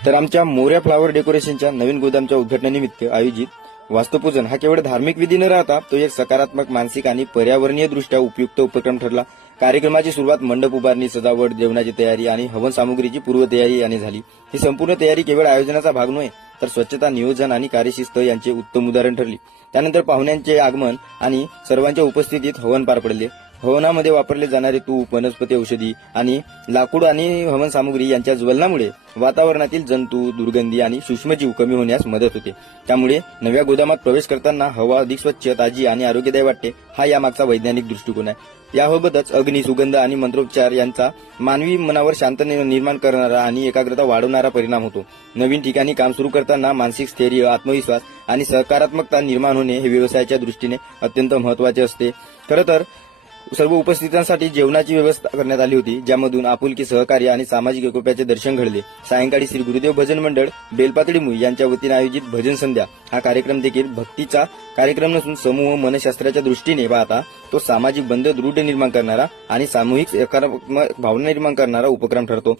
तर आमच्या मोऱ्या फ्लावर डेकोरेशनच्या नवीन गोदामच्या उद्घाटनानिमित्त आयोजित वास्तुपूजन हा केवळ धार्मिक विधी न राहता तो एक सकारात्मक, मानसिक आणि पर्यावरणीय दृष्ट्या उपयुक्त उपक्रम ठरला। कार्यक्रमाची सुरुवात मंडप उभारणी, सजावट, जेवणाची तयारी आणि हवन सामुग्रीची पूर्वतयारी याने झाली। ही संपूर्ण तयारी केवळ आयोजनाचा भाग नव्हे तर स्वच्छता, नियोजन आणि कार्यशिस्त यांचे उत्तम उदाहरण ठरली। त्यानंतर पाहुण्यांचे आगमन आणि सर्वांच्या उपस्थितीत हवन पार पडले। हवनामध्ये वापरले जाणारे तूप, वनस्पती, औषधी आणि लाकूड आणि हवन सामुग्री यांच्या ज्वलनामुळे वातावरणातील जंतू, दुर्गंधी आणि सूक्ष्मजीव कमी होण्यास मदत होते। त्यामुळे नव्या गोदामात प्रवेश करताना हवा अधिक स्वच्छ, ताजी आणि आरोग्यदायी वाटते। हा यामागचा वैज्ञानिक दृष्टिकोन आहे। याबाबतच अग्नी, सुगंध आणि मंत्रोच्चार यांचा मानवी मनावर शांत निर्माण करणारा आणि एकाग्रता वाढवणारा परिणाम होतो। नवीन ठिकाणी काम सुरू करताना मानसिक स्थैर्य, आत्मविश्वास आणि सकारात्मकता निर्माण होणे हे व्यवसायाच्या दृष्टीने अत्यंत महत्त्वाचे असते। खरं तर सर्व उपस्थितांसाठी जेवणाची व्यवस्था करण्यात आली होती, ज्यामधून आपुलकी, सहकार्य आणि सामाजिक एकोप्याचे दर्शन घडले। सायंकाळी श्री गुरुदेव भजन मंडळ बेलपातळी मुई यांच्या वतीने आयोजित भजन संध्या हा कार्यक्रम देखील भक्तीचा कार्यक्रम नसून समूह मनशास्त्राच्या दृष्टीने पाहता तो सामाजिक बंध दृढ निर्माण करणारा आणि सामूहिक सकारात्मक भावना निर्माण करणारा उपक्रम ठरतो।